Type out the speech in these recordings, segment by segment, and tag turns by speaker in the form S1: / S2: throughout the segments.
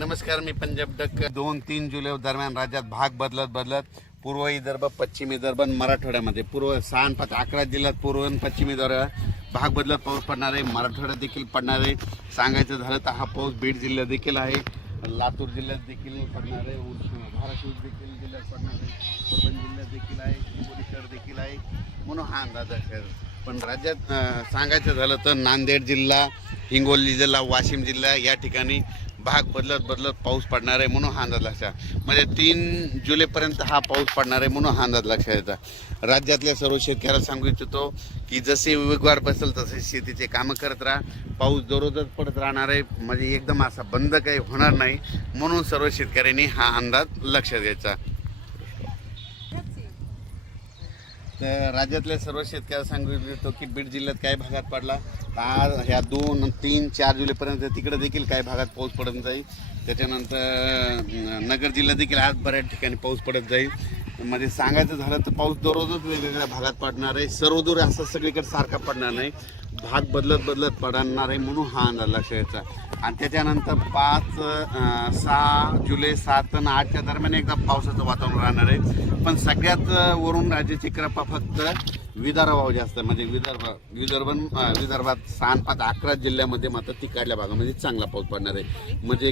S1: नमस्कार मी पंजाब डक्क दोन तीन जुलै दरम्यान राज्यात भाग बदलत बदलत पूर्व विदर्भ पश्चिम विदर्भ मराठवाड्यामध्ये पूर्व सहा पाच अकरा जिल्ह्यात पूर्व आणि पश्चिम विदर्भ भाग बदलत पाऊस पडणार आहे मराठवाड्यात देखील पडणार आहे सांगायचं झालं तर हा पाऊस बीड जिल्ह्यात देखील आहे लातूर जिल्ह्यात देखील पडणार आहे महाराष्ट्र देखील जिल्ह्यात पडणार आहे परभणी जिल्ह्यात देखील आहे हिंगोली देखील आहे म्हणून हा अंदाज आहे पण राज्यात सांगायचं झालं तर नांदेड जिल्हा हिंगोली जिल्हा वाशिम जिल्हा या ठिकाणी भाग बदलत बदलत पाऊस पडणार आहे म्हणून हा अंदाज लक्षात म्हणजे तीन जुलैपर्यंत हा पाऊस पडणार आहे म्हणून हा अंदाज लक्षात येतात राज्यातल्या सर्व शेतकऱ्याला सांगू इच्छितो की जसे वेगवाड बसेल तसे शेतीचे कामं करत राहा पाऊस दररोजच पडत राहणार आहे म्हणजे एकदम असा बंद काही होणार नाही म्हणून सर्व शेतकऱ्यांनी हा अंदाज लक्षात घ्यायचा तर राज्यातल्या सर्व शेतकऱ्याला सांगू इच्छितो की बीड जिल्ह्यात काय भागात पडला आज ह्या दोन तीन चार जुलैपर्यंत तिकडे देखील काही भागात पाऊस पडत जाईल त्याच्यानंतर नगर जिल्हा देखील आज बऱ्याच ठिकाणी पाऊस पडत जाईल म्हणजे सांगायचं झालं तर पाऊस दररोजच वेगवेगळ्या भागात पडणार आहे सर्वदूर असा सगळीकडे सारखा पडणार नाही भाग बदलत बदलत पडणार आहे म्हणून हा अंदाज लक्ष आणि त्याच्यानंतर पाच सहा जुलै सात आणि आठच्या दरम्यान एकदा पावसाचं वातावरण राहणार आहे पण सगळ्यात वरून राज्याची क्रपा फक्त विदर्भाव जास्त म्हणजे विदर्भ विदर्भ विदर्भात सहा पाच अकरा जिल्ह्यामध्ये मात्र तिकडल्या भागामध्ये चांगला पाऊस पडणार आहे म्हणजे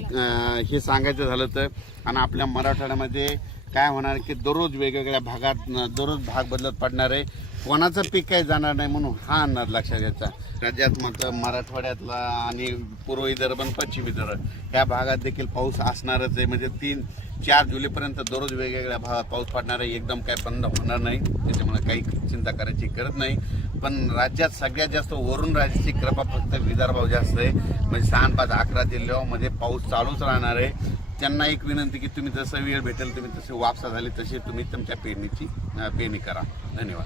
S1: हे सांगायचं झालं तर आणि आपल्या मराठवाड्यामध्ये काय होणार की दररोज वेगवेगळ्या भागात दररोज भाग बदलत पडणार आहे कोणाचं पीक काही जाणार नाही म्हणून हा अंदाज लक्षात घ्यायचा राज्यात मात्र मराठवाड्यातला आणि पूर्व विदर्भ आणि पश्चिम विदर्भ ह्या भागात देखील पाऊस असणारच आहे म्हणजे तीन चार जुलैपर्यंत दररोज वेगवेगळ्या भागात पाऊस पडणार आहे एकदम काय बंद होणार नाही त्याच्यामुळे काही चिंता करायची गरज नाही पण राज्यात सगळ्यात जास्त वरून राज्याची कृपा फक्त विदर्भाव जास्त आहे म्हणजे सहा पाच अकरा जिल्ह्यामध्ये पाऊस चालूच राहणार आहे त्यांना एक विनंती की तुम्ही जसं वेळ भेटेल तुम्ही तसे वापसा झाली तशी तुम्ही तुमच्या पेरणीची पेरणी करा धन्यवाद